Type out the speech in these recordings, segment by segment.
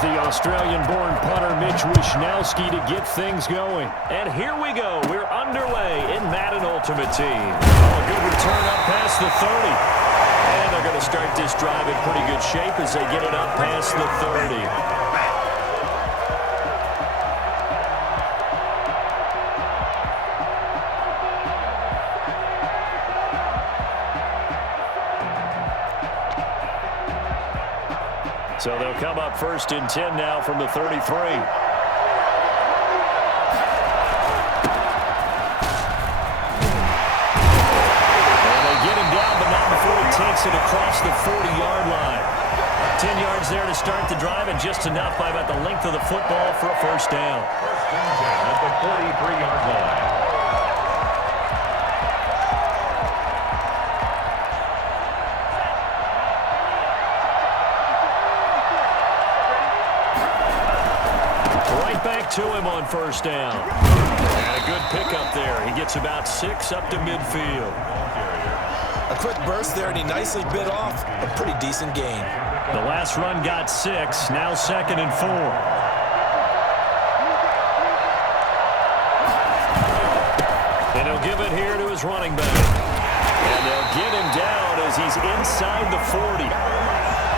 Here's the Australian-born punter Mitch Wishnowsky to get things going. And here we go. We're underway in Madden Ultimate Team. Oh, a good return up past the 30. And they're going to start this drive in pretty good shape as they get it up past the 30. So they'll come up first and 10 now from the 33. And they get him down, but not before he takes it across the 40-yard line. 10 yards there to start the drive, and just enough by about the length of the football for a first down. At the 43-yard line. Back to him on first down. And a good pickup there. He gets about 6 up to midfield. A quick burst there, and he nicely bit off a pretty decent gain. The last run got 6. Now 2nd and 4. And he'll give it here to his running back. And they'll get him down as he's inside the 40.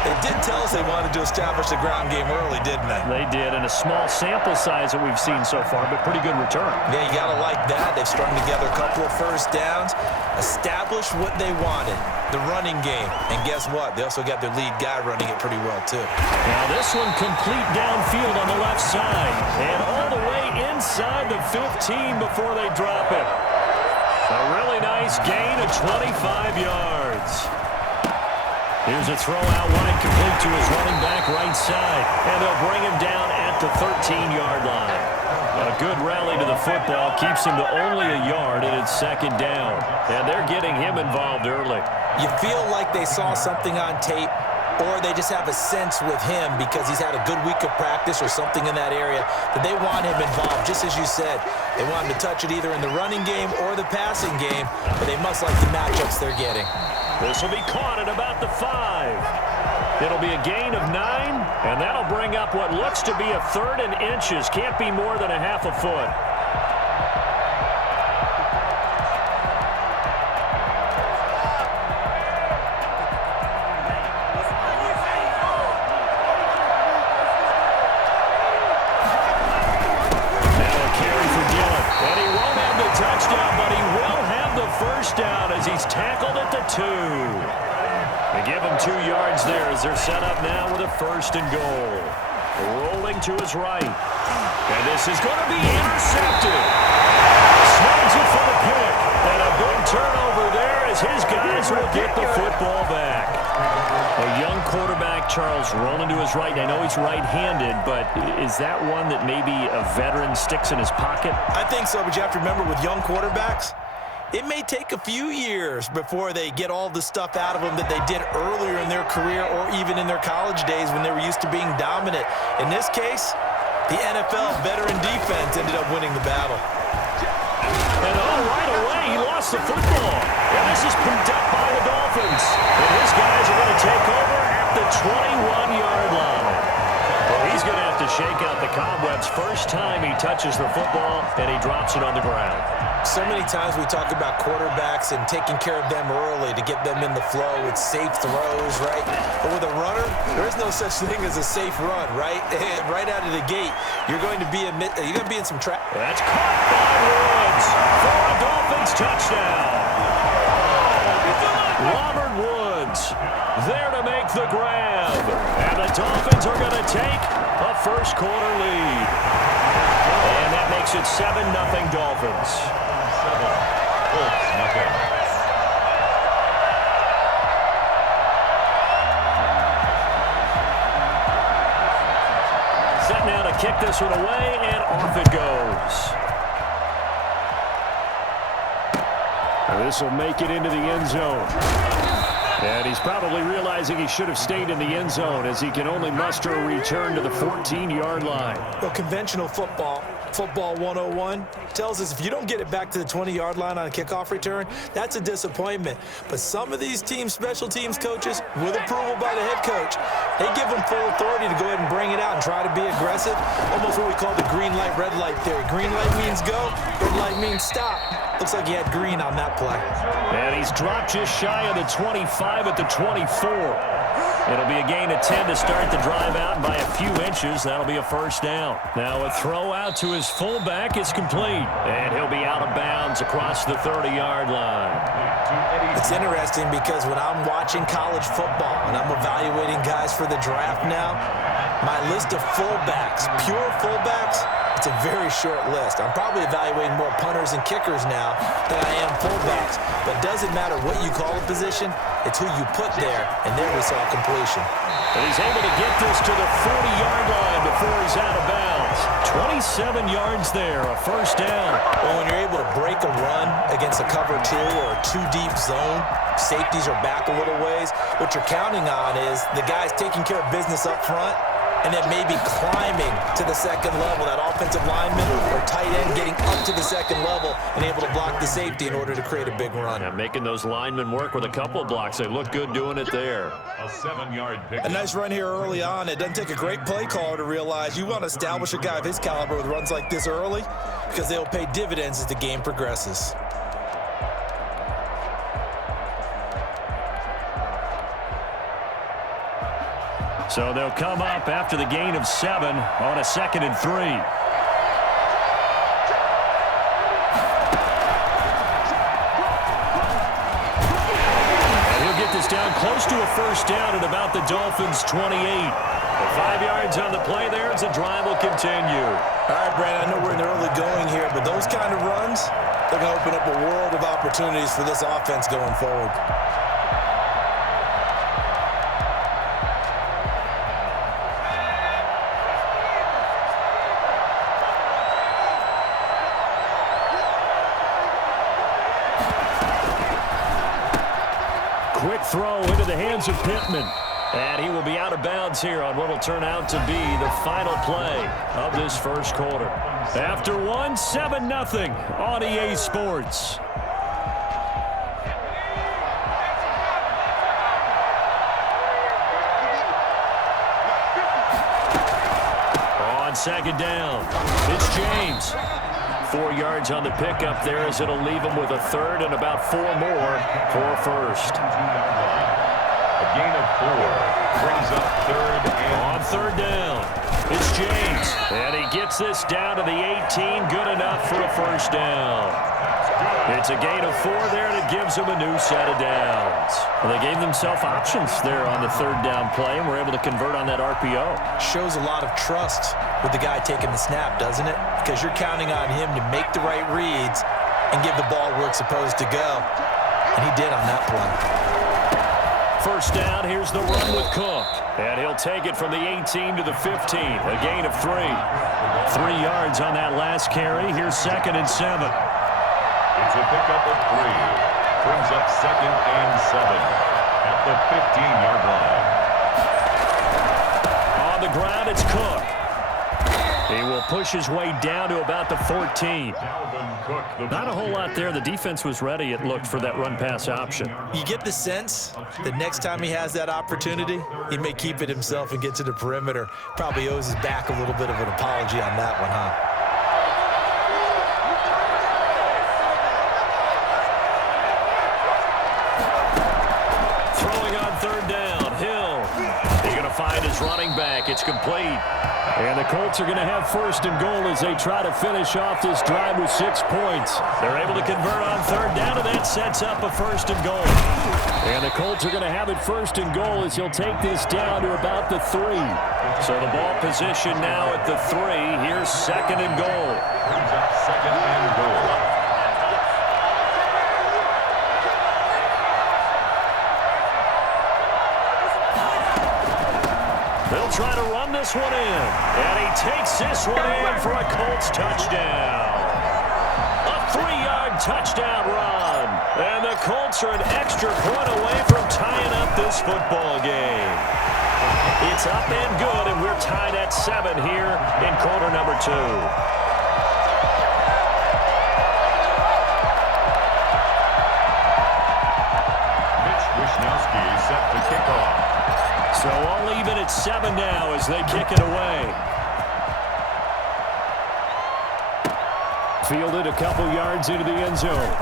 They did tell us they wanted to establish the ground game early, didn't they? They did, and a small sample size that we've seen so far, but pretty good return. Yeah, you got to like that. They've strung together a couple of first downs, established what they wanted, the running game. And guess what? They also got their lead guy running it pretty well, too. Now this one complete downfield on the left side, and all the way inside the 15 before they drop it. A really nice gain of 25 yards. Here's a throw out wide, complete to his running back right side. And they'll bring him down at the 13-yard line. A good rally to the football keeps him to only a yard, and it's 2nd down. And they're getting him involved early. You feel like they saw something on tape, or they just have a sense with him because he's had a good week of practice or something in that area that they want him involved. Just as you said, they want him to touch it either in the running game or the passing game, but they must like the matchups they're getting. This will be caught at about the 5. It'll be a gain of 9, and that'll bring up what looks to be a 3rd and inches. Can't be more than a half a foot. Now a carry for Dillon, and he won't have the touchdown, but he will have the first down as he's tackled at the 2. They give him 2 yards there as they're set up now with a 1st and goal. Rolling to his right. And this is going to be intercepted. Snags it for the pick. And a big turnover there as his guys will get the football back. A young quarterback, Charles, rolling to his right. I know he's right-handed, but is that one that maybe a veteran sticks in his pocket? I think so, but you have to remember with young quarterbacks, it may take a few years before they get all the stuff out of them that they did earlier in their career or even in their college days when they were used to being dominant. In this case, the NFL veteran defense ended up winning the battle. And right away, he lost the football. And this is picked up by the Dolphins. And his guys are going to take over at the 21-yard line. Well, he's going to have to shake out the cobwebs first time he touches the football, and he drops it on the ground. So many times we talk about quarterbacks and taking care of them early to get them in the flow with safe throws, right? But with a runner, there's no such thing as a safe run, right? Right out of the gate, you're going to be in some trap. That's caught by Woods for a Dolphins touchdown. Robert Woods there to make the grab. And the Dolphins are going to take a first quarter lead. And that makes it 7-0 Dolphins. 7-0. Set now to kick this one away, and off it goes. And this will make it into the end zone. And he's probably realizing he should have stayed in the end zone as he can only muster a return to the 14-yard line. Well, conventional football 101, tells us if you don't get it back to the 20-yard line on a kickoff return, that's a disappointment. But some of these teams, special teams coaches, with approval by the head coach, They give them full authority to go ahead and bring it out and try to be aggressive. Almost what we call the green light, red light theory. Green light means go, red light means stop. Looks like he had green on that play. And he's dropped just shy of the 25 at the 24. It'll be a gain of 10 to start the drive out, and by a few inches, that'll be a first down. Now a throw out to his fullback is complete, and he'll be out of bounds across the 30-yard line. It's interesting because when I'm watching college football and I'm evaluating guys for the draft now, my list of fullbacks, pure fullbacks, it's a very short list. I'm probably evaluating more punters and kickers now than I am fullbacks. But it doesn't matter what you call a position, it's who you put there, and there we saw completion. And he's able to get this to the 40-yard line before he's out of bounds. 27 yards there, a first down. Well, when you're able to break a run against a cover 2 or a 2-deep zone, safeties are back a little ways. What you're counting on is the guys taking care of business up front and then maybe climbing to the second level, that offensive lineman or tight end getting up to the second level and able to block the safety in order to create a big run. Yeah, making those linemen work with a couple of blocks. They look good doing it there. A 7-yard pick. A nice run here early on. It doesn't take a great play caller to realize you want to establish a guy of his caliber with runs like this early because they'll pay dividends as the game progresses. So they'll come up after the gain of 7 on a 2nd and 3. And he'll get this down close to a first down at about the Dolphins' 28. 5 yards on the play there as the drive will continue. All right, Brandon, I know we're in the early going here, but those kind of runs, they're going to open up a world of opportunities for this offense going forward. Quick throw into the hands of Pittman. And he will be out of bounds here on what will turn out to be the final play of this first quarter. After 1, 7-0 on EA Sports. On second down, it's James. 4 yards on the pickup there as it'll leave him with a third and about 4 more for a first. A gain of 4 brings up third and on third down. It's James, and he gets this down to the 18, good enough for a first down. It's a gain of 4 there, and it gives them a new set of downs. Well, they gave themselves options there on the third down play, and were able to convert on that RPO. Shows a lot of trust with the guy taking the snap, doesn't it? Because you're counting on him to make the right reads and give the ball where it's supposed to go. And he did on that play. First down, here's the run with Cook. And he'll take it from the 18 to the 15. A gain of 3. 3 yards on that last carry. Here's 2nd and 7. It's a pickup of 3. Brings up 2nd and 7 at the 15-yard line. On the ground, it's Cook. He will push his way down to about the 14. Not a whole lot there. The defense was ready, it looked, for that run-pass option. You get the sense that next time he has that opportunity, he may keep it himself and get to the perimeter. Probably owes his back a little bit of an apology on that one, huh? Throwing on third down, Hill. He's going to find his running back. It's complete. And the Colts are going to have first and goal as they try to finish off this drive with 6 points. They're able to convert on third down, and that sets up a first and goal. And the Colts are going to have it first and goal as he'll take this down to about the 3. So the ball position now at the 3. Here's 2nd and goal. Brings up 2nd and goal. They'll try to run this one in. And he takes this one in for a Colts touchdown. A 3-yard touchdown run. And the Colts are an extra point away from tying up this football game. It's up and good, and we're tied at 7 here in quarter number 2. So all even at 7 now as they kick it away. Fielded a couple yards into the end zone.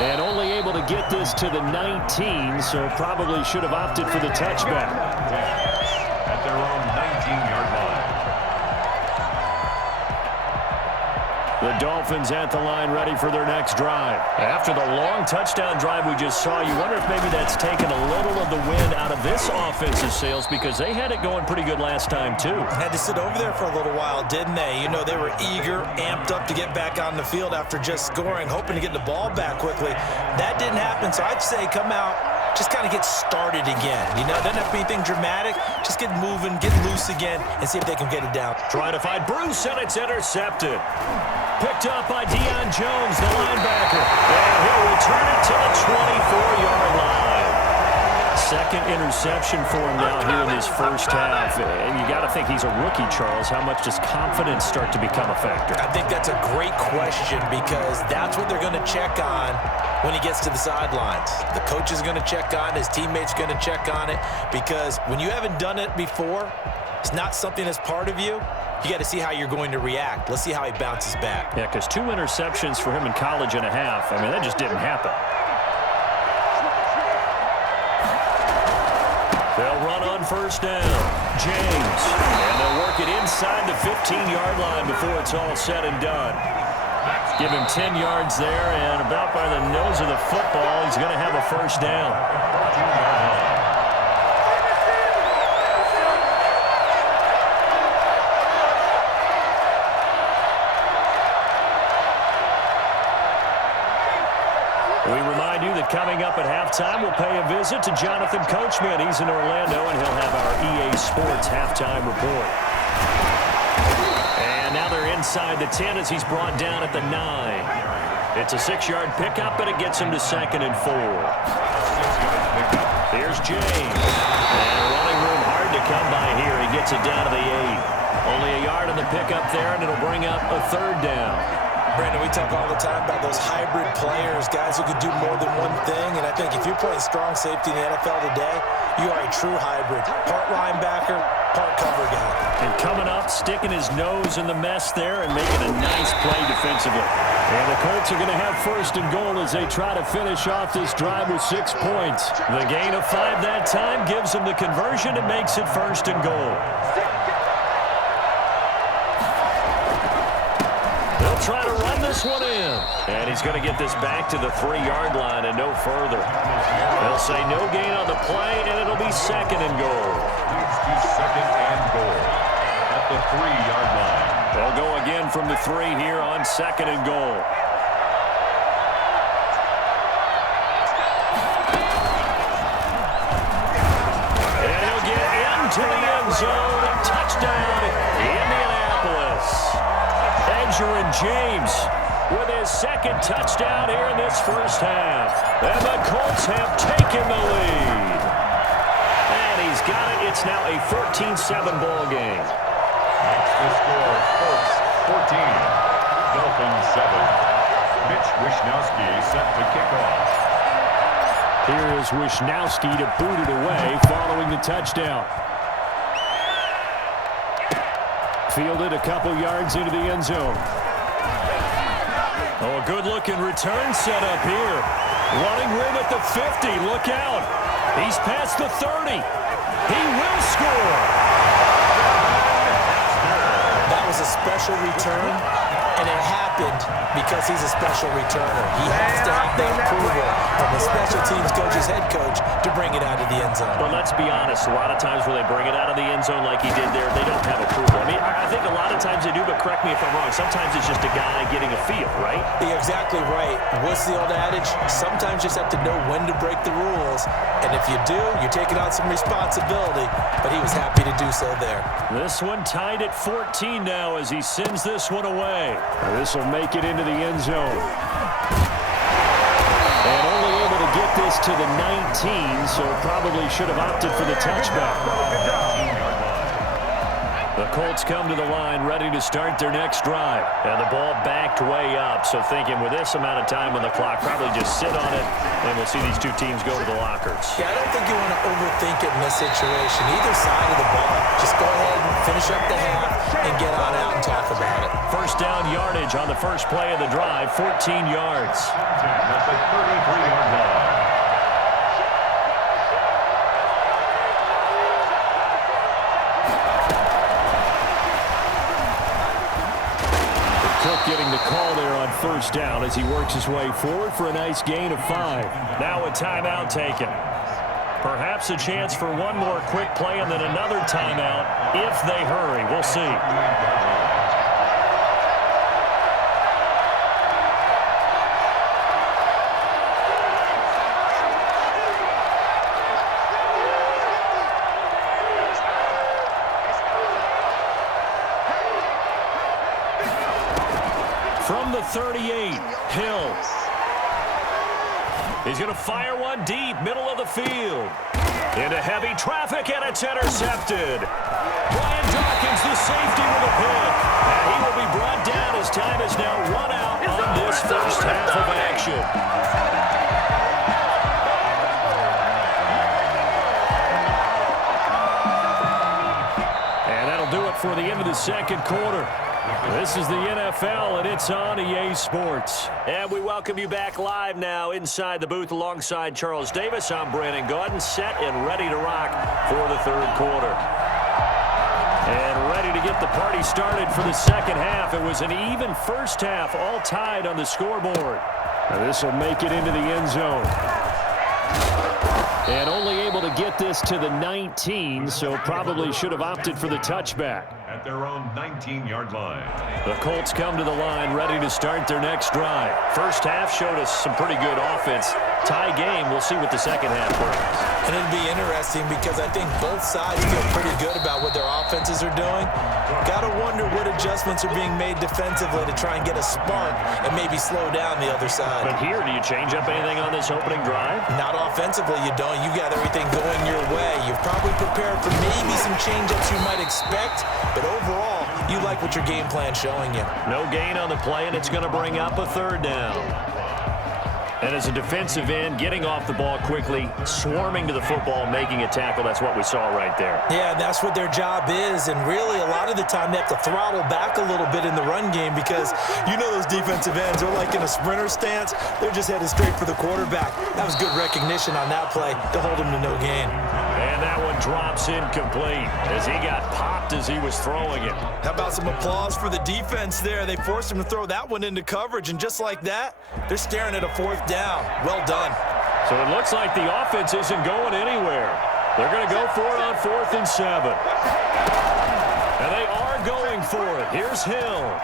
And only able to get this to the 19, so probably should have opted for the touchback. At their own 19-yard line. The Dolphins at the line ready for their next drive. After the long touchdown drive we just saw, you wonder if maybe that's taken a little of the wind out of this offensive sails because they had it going pretty good last time too. Had to sit over there for a little while, didn't they? You know, they were eager, amped up to get back on the field after just scoring, hoping to get the ball back quickly. That didn't happen, so I'd say come out, just kind of get started again. You know, doesn't have to be anything dramatic. Just get moving, get loose again, and see if they can get it down. Trying to find Bruce, and it's intercepted. Picked up by Deion Jones, the linebacker. And he'll return it to the 24-yard line. Second interception for him now here in his first half. And you got to think he's a rookie, Charles. How much does confidence start to become a factor? I think that's a great question because that's what they're going to check on when he gets to the sidelines. The coach is going to check on, his teammates going to check on it because when you haven't done it before, it's not something that's part of you. You got to see how you're going to react. Let's see how he bounces back. Yeah, because 2 interceptions for him in college and a half. I mean, that just didn't happen. They'll run on first down. James. And they'll work it inside the 15-yard line before it's all said and done. Give him 10 yards there, and about by the nose of the football, he's going to have a first down. We remind you that coming up at halftime, we'll pay a visit to Jonathan Coachman. He's in Orlando, and he'll have our EA Sports halftime report. And now they're inside the 10 as he's brought down at the 9. It's a 6-yard pickup, and it gets him to 2nd and 4. Here's James. And running room hard to come by here. He gets it down to the 8. Only a yard on the pickup there, and it'll bring up a 3rd down. Brandon, we talk all the time about those hybrid players, guys who can do more than one thing. And I think if you're playing strong safety in the NFL today, you are a true hybrid. Part linebacker, part cover guy. And coming up, sticking his nose in the mess there and making a nice play defensively. And the Colts are going to have 1st and goal as they try to finish off this drive with 6 points. The gain of 5 that time gives them the conversion and makes it 1st and goal. They'll try to run this one in. And he's going to get this back to the 3-yard line and no further. They'll say no gain on the play, and it'll be 2nd and goal. Leads to 2nd and goal at the 3-yard line. They'll go again from the 3 here on 2nd and goal. And he'll get into the end zone. Touchdown, Indianapolis. Edgerrin James with his 2nd touchdown here in this first half. And the Colts have taken the lead. And he's got it. It's now a 14-7 ball game. Makes the score Colts 14, Dolphins 7. Mitch Wishnowsky set to kick off. Here is Wishnowsky to boot it away following the touchdown. Fielded a couple yards into the end zone. Oh, a good-looking return set up here. Running room at the 50. Look out. He's past the 30. He will score. That was a special return, and it happened because he's a special returner. He has to have that approval from the special teams coach's head coach to bring it out of the end zone. But let's be honest, a lot of times when they bring it out of the end zone like he did there, they don't have approval. I mean, I think a lot of times they do, but correct me if I'm wrong. Sometimes it's just a guy getting a feel, right? You're exactly right. What's the old adage? Sometimes you just have to know when to break the rules, and if you do, you're taking on some responsibility, but he was happy to do so there. This one tied at 14 now as he sends this one away. This will make it into the end zone. And only able to get this to the 19, so probably should have opted for the touchback. The Colts come to the line ready to start their next drive. And the ball backed way up, so thinking with this amount of time on the clock, probably just sit on it, and we'll see these two teams go to the lockers. Yeah, I don't think you want to overthink it in this situation. Either side of the ball, just go ahead and finish up the half and get on out and talk about it. First down yardage on the first play of the drive, 14 yards. At the 33-yard line. Cook getting the call there on first down as he works his way forward for a nice gain of 5. Now a timeout taken. Perhaps a chance for one more quick play and then another timeout if they hurry. We'll see. From the 38, Hill. He's going to fire one deep, middle of the field. Into heavy traffic, and it's intercepted. Brian Dawkins, the safety, with a pick. And he will be brought down as time is now run out on this first half of action. And that'll do it for the end of the second quarter. This is the NFL, and it's on EA Sports. And we welcome you back live now inside the booth alongside Charles Davis. I'm Brandon Gaudin, set and ready to rock for the third quarter. And ready to get the party started for the second half. It was an even first half, all tied on the scoreboard. And this will make it into the end zone. And only able to get this to the 19, so probably should have opted for the touchback. At their own 19-yard line. The Colts come to the line ready to start their next drive. First half showed us some pretty good offense. Tie game. We'll see what the second half brings. And it'll be interesting because I think both sides feel pretty good about what their offenses are doing. Got to wonder what adjustments are being made defensively to try and get a spark and maybe slow down the other side. But here, do you change up anything on this opening drive? Not offensively, you don't. You got everything going your way. You've probably prepared for maybe some change-ups you might expect, but overall, you like what your game plan's showing you. No gain on the play, and it's going to bring up a third down. And as a defensive end, getting off the ball quickly, swarming to the football, making a tackle, that's what we saw right there. Yeah, that's what their job is, and really a lot of the time they have to throttle back a little bit in the run game because you know those defensive ends are like in a sprinter stance. They're just headed straight for the quarterback. That was good recognition on that play to hold him to no gain. And that one drops incomplete as he got popped as he was throwing it. How about some applause for the defense there? They forced him to throw that one into coverage, and just like that, they're staring at a fourth down. Well done. So it looks like the offense isn't going anywhere. They're going to go for it on 4th and 7. And they are going for it. Here's Hill.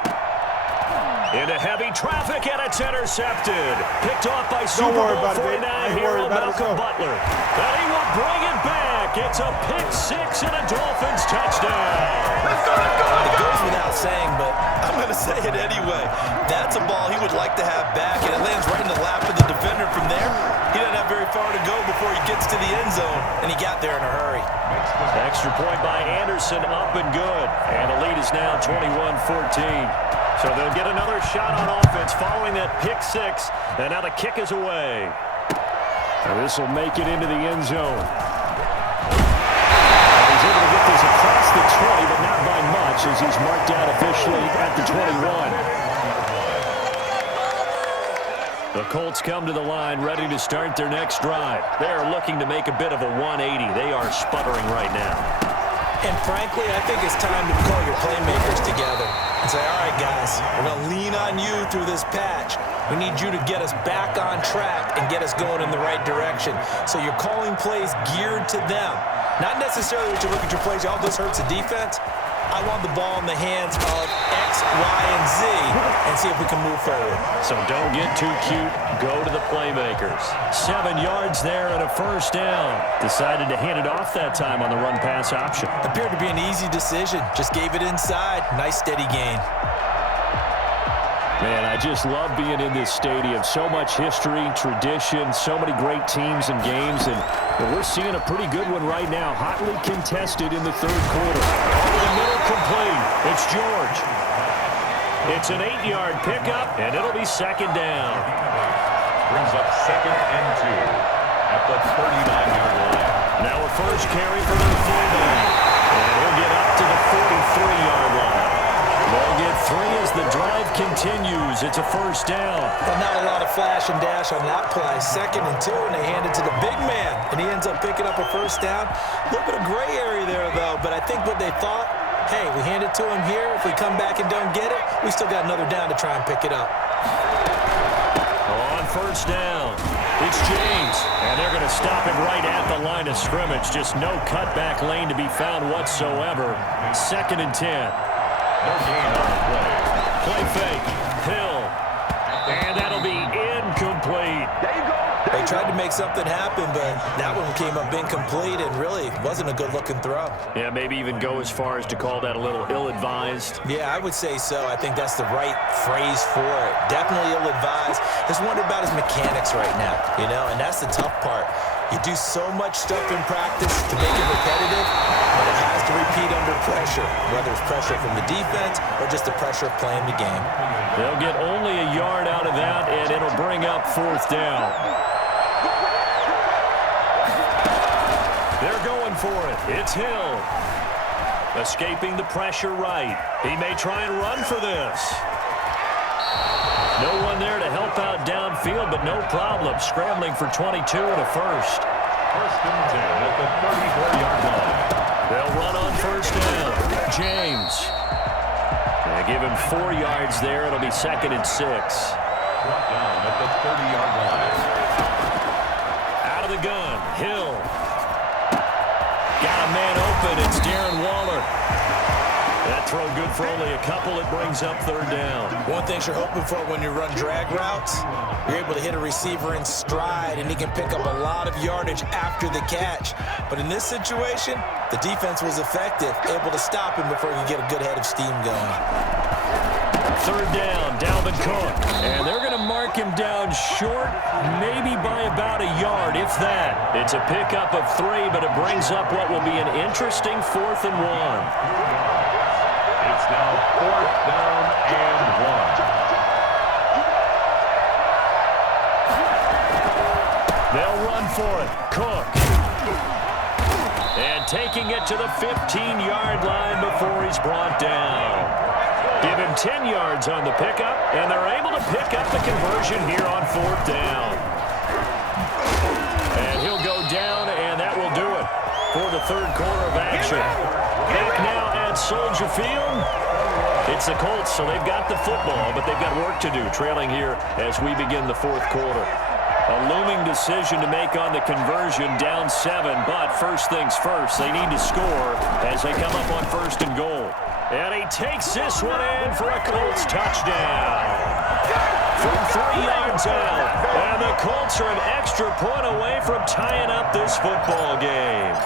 Into heavy traffic, and it's intercepted. Picked off by Super Bowl 49 hero Malcolm Butler. And he will bring it back. It's a pick 6 and a Dolphins touchdown. It goes without saying, but I'm going to say it anyway. That's a ball he would like to have back, and it lands right in the lap of the defender from there. He doesn't have very far to go before he gets to the end zone, and he got there in a hurry. Extra point by Anderson, up and good. And the lead is now 21-14. So they'll get another shot on offense following that pick 6, and now the kick is away. And this will make it into the end zone. And he's able to get this across the 20, but not by much as he's marked out officially at the 21. The Colts come to the line ready to start their next drive. They're looking to make a bit of a 180. They are sputtering right now. And frankly, I think it's time to call your playmakers together and say, all right, guys, we're going to lean on you through this patch. We need you to get us back on track and get us going in the right direction. So you're calling plays geared to them. Not necessarily what you look at your plays, oh, this hurts the defense. I want the ball in the hands of X, Y, and Z and see if we can move forward. So don't get too cute. Go to the playmakers. 7 yards there and a first down. Decided to hand it off that time on the run-pass option. Appeared to be an easy decision. Just gave it inside. Nice steady gain. Man, I just love being in this stadium. So much history, tradition, so many great teams and games, and we're seeing a pretty good one right now. Hotly contested in the third quarter. Over the middle, complete. It's George. It's an 8-yard pickup, and it'll be second down. Brings up 2nd and 2 at the 39-yard line. Now a first carry for their fullback, and he'll get up to the 43-yard line. They'll get 3 as the drive continues. It's a first down. Well, not a lot of flash and dash on that play. 2nd and 2, and they hand it to the big man, and he ends up picking up a first down. A little bit of gray area there, though, but I think what they thought, hey, we hand it to him here. If we come back and don't get it, we still got another down to try and pick it up. On first down, it's James, and they're going to stop him right at the line of scrimmage. Just no cutback lane to be found whatsoever. 2nd and 10. No gain on the play. Play fake. Hill. And that'll be incomplete. They tried to make something happen, but that one came up incomplete and really wasn't a good-looking throw. Yeah, maybe even go as far as to call that a little ill-advised. Yeah, I would say so. I think that's the right phrase for it. Definitely ill-advised. Just wonder about his mechanics right now, and that's the tough part. You do so much stuff in practice to make it repetitive, but it has to repeat under pressure, whether it's pressure from the defense or just the pressure of playing the game. They'll get only a yard out of that, and it'll bring up 4th down. They're going for it. It's Hill. Escaping the pressure right. He may try and run for this. No one there to help out downfield, but no problem. Scrambling for 22 and a first. 1st and 10 at the 34-yard line. They'll run on first down. James. They give him 4 yards there. It'll be 2nd and 6. Brought down at the 30-yard line. Out of the gun. Hill. Got a man open. It's Darren Waller. That throw good for only a couple. It brings up 3rd down. One thing you're hoping for when you run drag routes, you're able to hit a receiver in stride, and he can pick up a lot of yardage after the catch. But in this situation, the defense was effective, able to stop him before he could get a good head of steam going. 3rd down, Dalvin Cook. And they're going to mark him down short, maybe by about a yard, if that. It's a pickup of 3, but it brings up what will be an interesting 4th and 1. It's now 4th down and 1. They'll run for it. Cook. And taking it to the 15-yard line before he's brought down. Give him 10 yards on the pickup, and they're able to pick up the conversion here on 4th down. And he'll go down, and that will do it for the 3rd quarter of action. Back now at Soldier Field. It's the Colts, so they've got the football, but they've got work to do, trailing here as we begin the 4th quarter. A looming decision to make on the conversion, down 7, but first things first, they need to score as they come up on 1st and goal. And he takes this one in for a Colts touchdown. From 3 yards out, and the Colts are an extra point away from tying up this football game.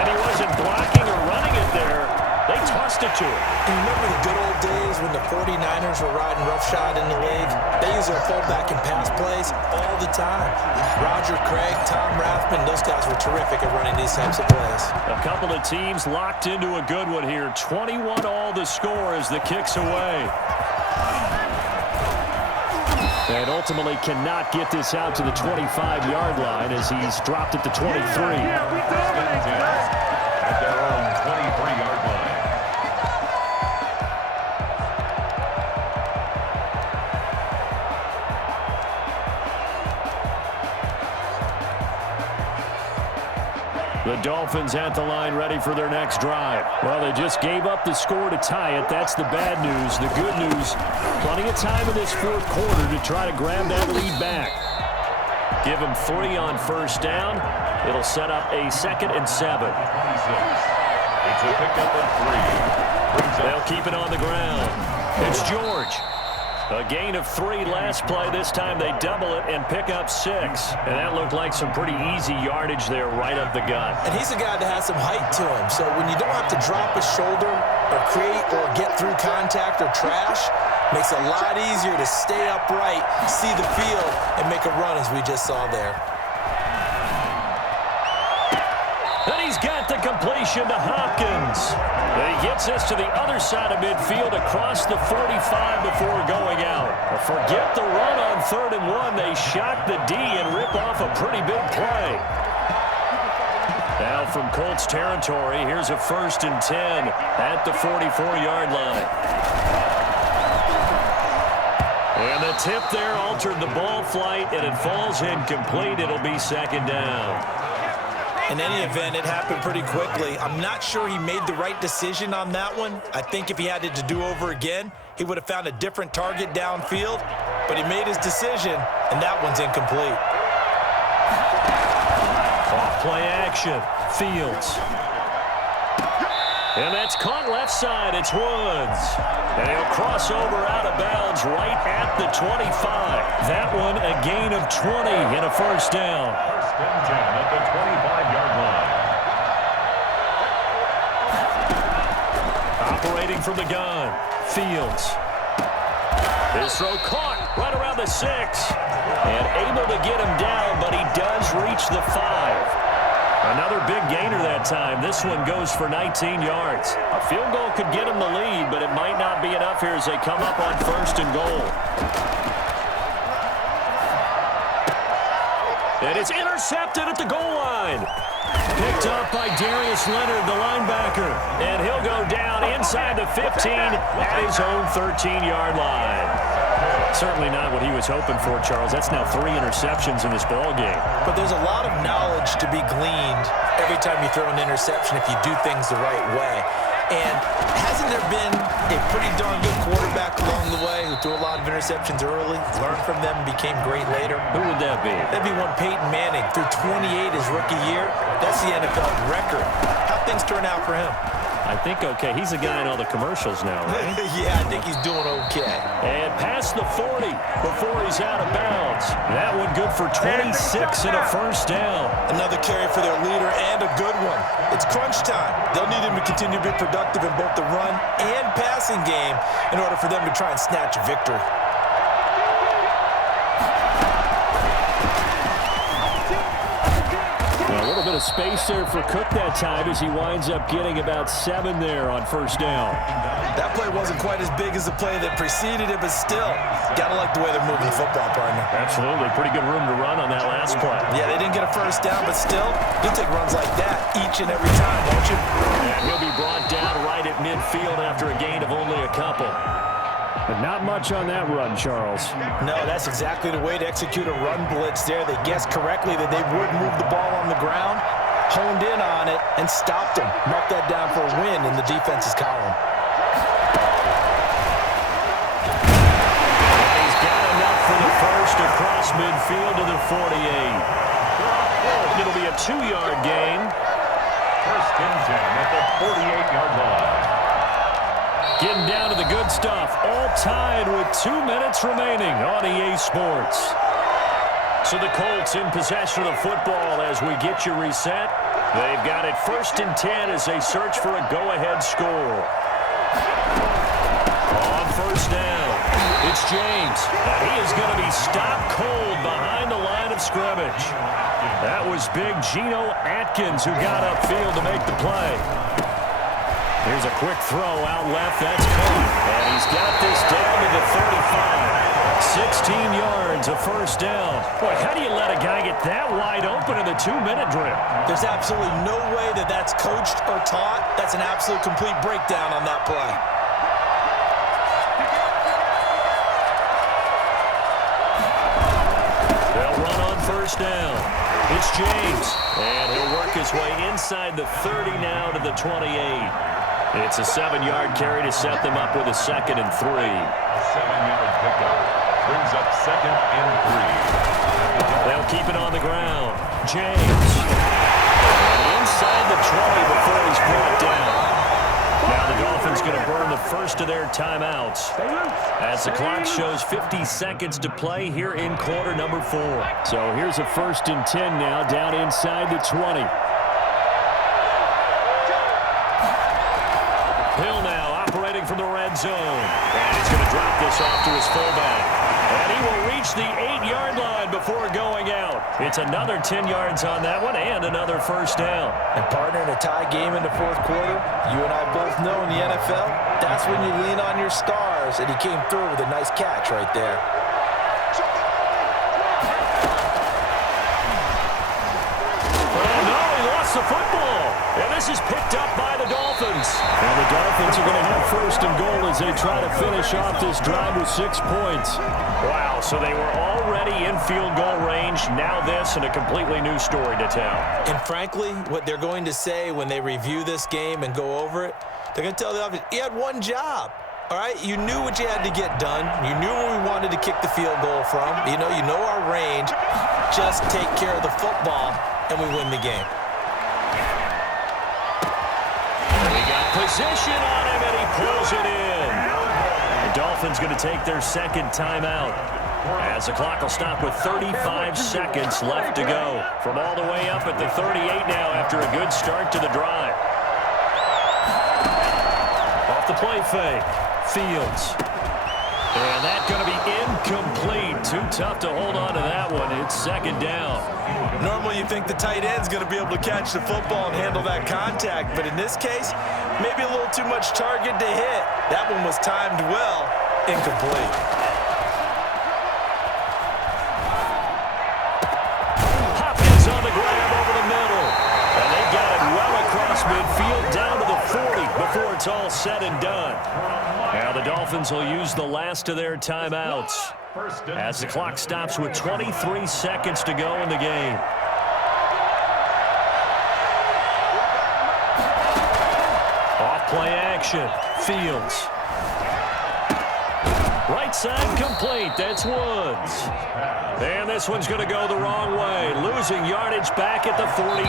And he wasn't blocking or running it there. They tossed it to him. You remember the good old days when the 49ers were riding roughshod in the league? They use their fullback and pass plays all the time. Roger Craig, Tom Rathman, those guys were terrific at running these types of plays. A couple of teams locked into a good one here. 21 all the score as the kick's away. And ultimately cannot get this out to the 25-yard line as he's dropped at the 23. At their own 23-yard line. The Dolphins at the line ready for their next drive. Well, they just gave up the score to tie it. That's the bad news. The good news, plenty of time in this 4th quarter to try to grab that lead back. Give them 3 on first down. It'll set up a 2nd and 7. It's a pickup of 3. They'll keep it on the ground. It's George. A gain of 3 last play. This time they double it and pick up 6. And that looked like some pretty easy yardage there right up the gut. And he's a guy that has some height to him. So when you don't have to drop a shoulder or create or get through contact or trash, Makes it a lot easier to stay upright, see the field, and make a run as we just saw there. And he's got the completion to Hopkins. And he gets us to the other side of midfield across the 45 before going out. Forget the run on 3rd and 1. They shock the D and rip off a pretty big play. Now from Colts territory, here's a 1st and 10 at the 44-yard line. And the tip there altered the ball flight, and it falls incomplete. It'll be 2nd down. In any event, it happened pretty quickly. I'm not sure he made the right decision on that one. I think if he had it to do over again, he would have found a different target downfield. But he made his decision, and that one's incomplete. Off-play action. Fields. And that's caught left side. It's Woods. And he'll cross over out of bounds right at the 25. That one a gain of 20 and a 1st down. 1st and 10 at the 25-yard line. Operating from the gun. Fields. His throw caught right around the 6. And able to get him down, but he does reach the 5. Another big gainer that time. This one goes for 19 yards. A field goal could get him the lead, but it might not be enough here as they come up on 1st and goal. And it's intercepted at the goal line. Picked up by Darius Leonard, the linebacker. And he'll go down inside the 15 at his own 13-yard line. Certainly not what he was hoping for, Charles. That's now 3 interceptions in this ball game. But there's a lot of knowledge to be gleaned every time you throw an interception if you do things the right way. And hasn't there been a pretty darn good quarterback along the way who threw a lot of interceptions early, learned from them, and became great later? Who would that be? That'd be one Peyton Manning. Threw 28 his rookie year. That's the NFL record. How'd things turn out for him? I think okay. He's a guy in all the commercials now, right? Yeah, I think he's doing okay. And past the 40 before he's out of bounds. That one good for 26 and a 1st down. Another carry for their leader and a good one. It's crunch time. They'll need him to continue to be productive in both the run and passing game in order for them to try and snatch a victory. A little bit of space there for Cook that time as he winds up getting about 7 there on 1st down. That play wasn't quite as big as the play that preceded it, but still, gotta like the way they're moving the football, partner. Absolutely. Pretty good room to run on that last play. Yeah, they didn't get a 1st down, but still, you'll take runs like that each and every time, won't you? And he'll be brought down right at midfield after a gain of only a couple. But not much on that run, Charles. No, that's exactly the way to execute a run blitz there. They guessed correctly that they would move the ball on the ground, honed in on it, and stopped them. Mark that down for a win in the defense's column. And he's got enough for the 1st across midfield to the 48. It'll be a 2-yard gain. 1st and 10 at the 48-yard line. Getting down to the good stuff. All tied with 2 minutes remaining on EA Sports. So the Colts in possession of the football as we get you reset. They've got it 1st and 10 as they search for a go-ahead score. On 1st down, it's James. And he is going to be stopped cold behind the line of scrimmage. That was big Geno Atkins who got upfield to make the play. Here's a quick throw out left. That's caught. And he's got this down to the 35. 16 yards, a 1st down. Boy, how do you let a guy get that wide open in the 2-minute drill? There's absolutely no way that that's coached or taught. That's an absolute complete breakdown on that play. They'll run on 1st down. It's James. And he'll work his way inside the 30 now to the 28. It's a 7-yard carry to set them up with a 2nd and 3. A 7-yard pickup brings up 2nd and 3. They'll keep it on the ground. James. And inside the 20 before he's brought down. Now the Dolphins going to burn the 1st of their timeouts as the clock shows 50 seconds to play here in quarter number 4. So here's a 1st and 10 now down inside the 20. Hill now operating coming from the red zone. And he's going to drop this off to his fullback. And he will reach the 8-yard line before going out. It's another 10 yards on that one and another first down. And partner, in a tie game in the fourth quarter, you and I both know in the NFL, that's when you lean on your stars. And he came through with a nice catch right there. The football, and this is picked up by the Dolphins. And the Dolphins are going to have first and goal as they try to finish off this drive with 6 points. Wow, so they were already in field goal range. Now this and a completely new story to tell. And frankly, what they're going to say when they review this game and go over it, they're going to tell the offense, you had one job. All right, you knew what you had to get done. You knew where we wanted to kick the field goal from. You know our range. Just take care of the football, and we win the game. Position on him, and he pulls it in. The Dolphins going to take their second timeout as the clock will stop with 35 seconds left to go. From all the way up at the 38 now after a good start to the drive. Off the play fake. Fields. And that's going to be incomplete. Too tough to hold on to that one. It's second down. Normally you think the tight end's going to be able to catch the football and handle that contact, but in this case, maybe a little too much target to hit. That one was timed well. Incomplete. Hopkins on the grab over the middle. And they got it well across midfield down to the 40 before it's all said and done. Now the Dolphins will use the last of their timeouts as the clock stops with 23 seconds to go in the game. Off play action. Fields. Right side complete. That's Woods. And this one's going to go the wrong way. Losing yardage back at the 42.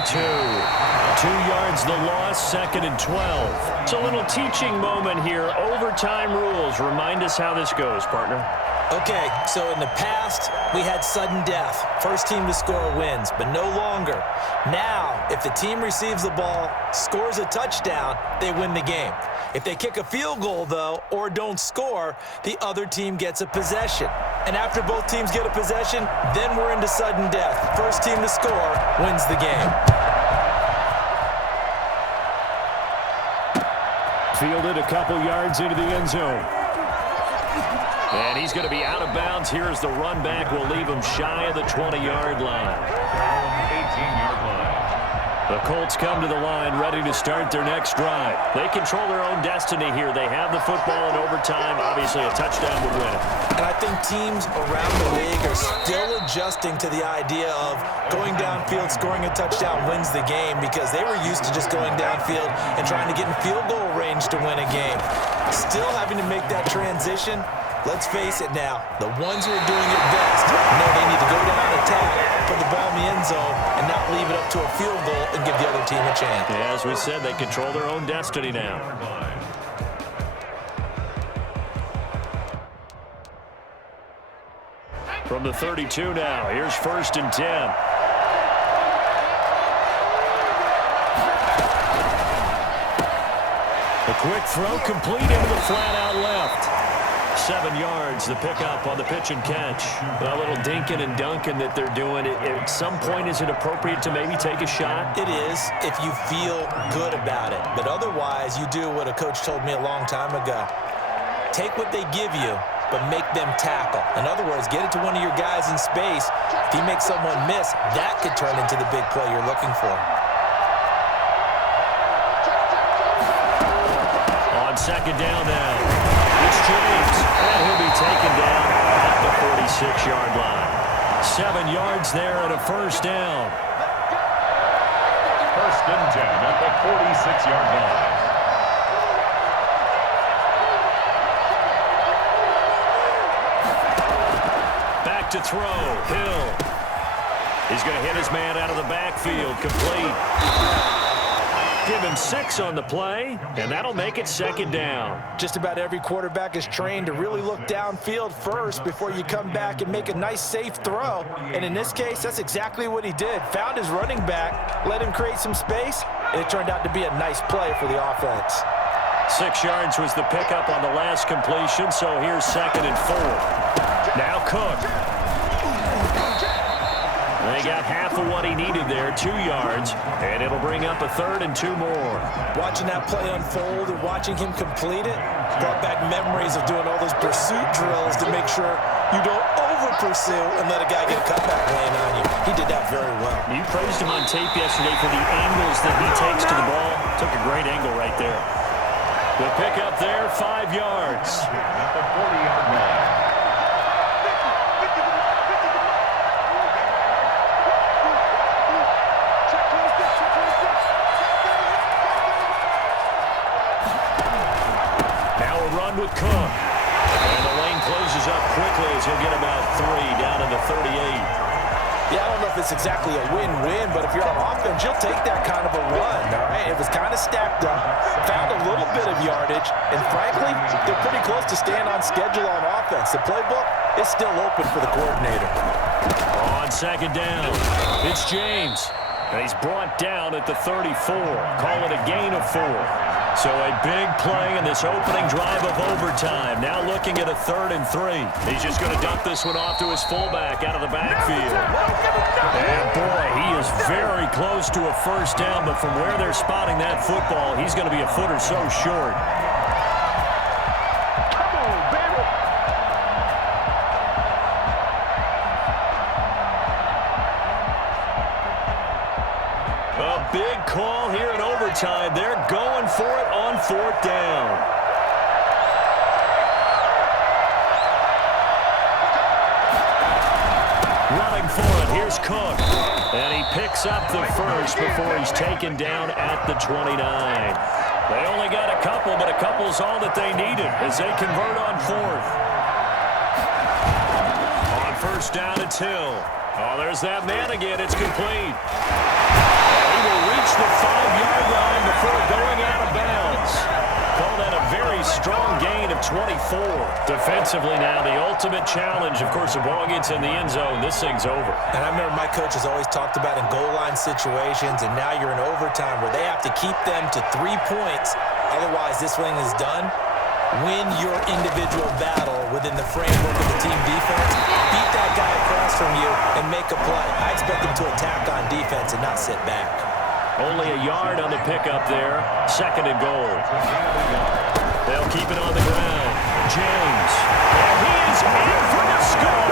2 yards the loss, second and 12. It's a little teaching moment here. Overtime rules. Remind us how this goes, partner. Okay, so in the past, we had sudden death. First team to score wins, but no longer. Now, if the team receives the ball, scores a touchdown, they win the game. If they kick a field goal, though, or don't score, the other team gets a possession. And after both teams get a possession, then we're into sudden death. First team to score wins the game. Fielded a couple yards into the end zone. And he's going to be out of bounds. Here's the run back. Will leave him shy of the 20-yard line. 18-yard line. The Colts come to the line ready to start their next drive. They control their own destiny here. They have the football in overtime. Obviously, a touchdown would win it. And I think teams around the league are still adjusting to the idea of going downfield, scoring a touchdown wins the game, because they were used to just going downfield and trying to get in field goal range to win a game. Still having to make that transition. Let's face it now, the ones who are doing it best know they need to go down, attack, put the ball in the end zone, and not leave it up to a field goal and give the other team a chance. Yeah, as we said, they control their own destiny now. From the 32 now, here's first and 10. A quick throw complete into the flat out left. 7 yards, the pickup on the pitch and catch. A little dinking and dunking that they're doing. At some point, is it appropriate to maybe take a shot? It is, if you feel good about it. But otherwise, you do what a coach told me a long time ago. Take what they give you, but make them tackle. In other words, get it to one of your guys in space. If he makes someone miss, that could turn into the big play you're looking for. On second down now, it's James, and he'll be taken down at the 46-yard line. 7 yards there and a first down. First and 10 at the 46-yard line. Back to throw, Hill. He's going to hit his man out of the backfield, complete. Give him 6 on the play, and that'll make it second down. Just about every quarterback is trained to really look downfield first before you come back and make a nice, safe throw. And in this case, that's exactly what he did. Found his running back, let him create some space, and it turned out to be a nice play for the offense. 6 yards was the pickup on the last completion, so here's 2nd and 4. Now Cook. They got half of what he needed there, 2 yards, and it'll bring up a 3rd and 2 more. Watching that play unfold and watching him complete it brought back memories of doing all those pursuit drills to make sure you don't over-pursue and let a guy get a cutback laying on you. He did that very well. You praised him on tape yesterday for the angles that he takes to the ball. Took a great angle right there. The pickup there, 5 yards. At the 40-yard line. With Cook. And the lane closes up quickly as he'll get about 3 down to the 38. Yeah, I don't know if it's exactly a win-win, but if you're on offense, you'll take that kind of a run, all right? It was kind of stacked up, found a little bit of yardage, and frankly, they're pretty close to staying on schedule on offense. The playbook is still open for the coordinator. On 2nd down, it's James. And he's brought down at the 34. Call it a gain of 4. So a big play in this opening drive of overtime. Now looking at a 3rd and 3. He's just going to dump this one off to his fullback out of the backfield. And boy, he is very close to a 1st down, but from where they're spotting that football, he's going to be a foot or so short. A big call here in overtime. They're going for it on 4th down. Running for it, here's Cook. And he picks up the first before he's taken down at the 29. They only got a couple, but a couple's all that they needed as they convert on 4th. On 1st down, it's Hill. Oh, there's that man again. It's complete. He will reach the 5-yard line before going out of bounds. Call that a very strong gain of 24. Defensively now, the ultimate challenge. Of course, the ball gets in the end zone. This thing's over. And I remember my coach has always talked about in goal line situations, and now you're in overtime where they have to keep them to 3 points. Otherwise, this thing is done. Win your individual battle within the framework of the team defense. Beat that guy across from you and make a play. I expect them to attack on defense and not sit back. Only a yard on the pickup there. 2nd and goal. They'll keep it on the ground. James. And he is in for the score.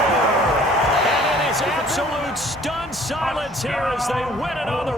And it is absolute stunned silence here as they win it on the